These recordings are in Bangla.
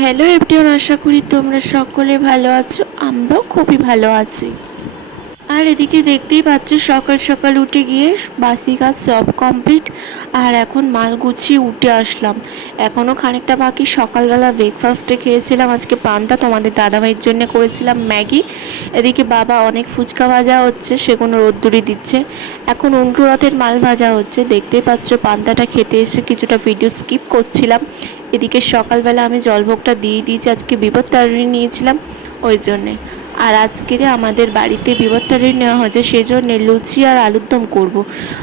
হ্যালো এভরিওয়ান, আশা করি তোমরা সকলে ভালো আছো, আমরাও খুবই ভালো আছি। আর এদিকে দেখতেই পাচ্ছ, সকাল সকাল উঠে গিয়ে বাসি কাজ সব কমপ্লিট আর এখন মাল গুছিয়ে উঠে আসলাম। এখনও খানিকটা বাকি, সকালবেলা ব্রেকফাস্টে খেয়েছিলাম, আজকে পান্তা তোমাদের দাদাভাইয়ের জন্য করেছিলাম, ম্যাগি। এদিকে বাবা অনেক ফুচকা ভাজা হচ্ছে সেগুলো রোদ্দুরি দিচ্ছে। এখন উল্টো রথের মাল ভাজা হচ্ছে, দেখতেই পাচ্ছ পান্তাটা খেতে এসে কিছুটা ভিডিও স্কিপ করছিলাম। এদিকে সকালবেলা আমি জলভোগটা দিয়ে দিয়েছি, আজকে বিপদ তারিণী নিয়েছিলাম ওই জন্যে। আর আজকের আমাদের বাড়িতে বিপদ তারিণী নেওয়া হয়েছে, সেজন্য লুচি আর আলুর দম করব।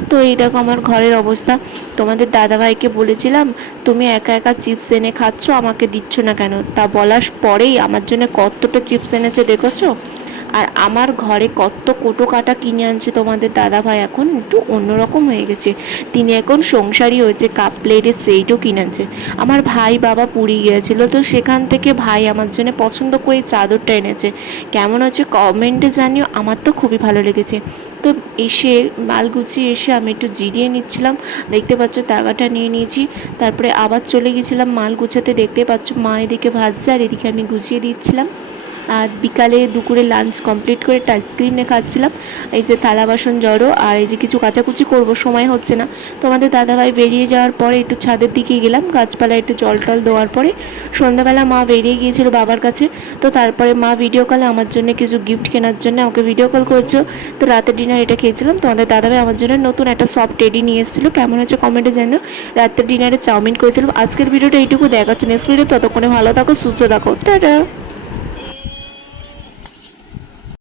তো এই দেখো আমার ঘরের অবস্থা। তোমাদের দাদাভাইকে বলেছিলাম, তুমি একা একা চিপস এনে খাচ্ছ, আমাকে দিচ্ছ না কেন? তা বলার পরেই আমার জন্য কতটা চিপস এনেছে দেখেছ? আর আমার ঘরে কত কোটো কাটা কিনে আনছে তোমাদের দাদা ভাই এখন একটু অন্যরকম হয়ে গেছে। তিনি এখন সংসারী হয়েছে, কাপ প্লেটের সেইটও কিনে আনছে। আমার ভাই বাবা পুরী গিয়েছিল, তো সেখান থেকে ভাই আমার জন্য পছন্দ করে চাদরটা এনেছে। কেমন হচ্ছে কমেন্টে জানিও, আমার তো খুবই ভালো লেগেছে। তো এসে, মাল গুছিয়ে এসে আমি একটু জিরিয়ে নিচ্ছিলাম, দেখতে পাচ্ছ তাগাটা নিয়ে নিয়েছি। তারপরে আবার চলে গেছিলাম মাল গুছাতে, দেখতে পাচ্ছ মা এদিকে ভাজছে আর এদিকে আমি গুছিয়ে দিচ্ছিলাম। আর বিকালে দুপুরে লাঞ্চ কমপ্লিট করে আইসক্রিম নিয়ে খাচ্ছিলাম। এই যে থালা বাসন জড়ো আর এই যে কিছু কাচাকুচি করব, সময় হচ্ছে না। তোমাদের দাদাভাই বেরিয়ে যাওয়ার পরে একটু ছাদের দিকে গেলাম গাছপালা একটু জল টল দেওয়ার পরে সন্ধ্যাবেলা মা বেরিয়ে গিয়েছিল বাবার কাছে। তো তারপরে মা ভিডিও কলে আমার জন্য কিছু গিফট কেনার জন্য আমাকে ভিডিও কল করেছ তো রাতের ডিনার এটা খেয়েছিলাম। তো তোমাদের দাদাভাই আমার জন্য নতুন একটা সফট টেডি নিয়ে এসেছিল। কেমন হচ্ছে কমেন্টে জানো রাতের ডিনারে চাউমিন করেছিলাম আজকের ভিডিওটা এইটুকু দেখাচ্ছে। নেক্সট ভিডিও ততক্ষণে ভালো থাকো, সুস্থ থাকো। টাটা।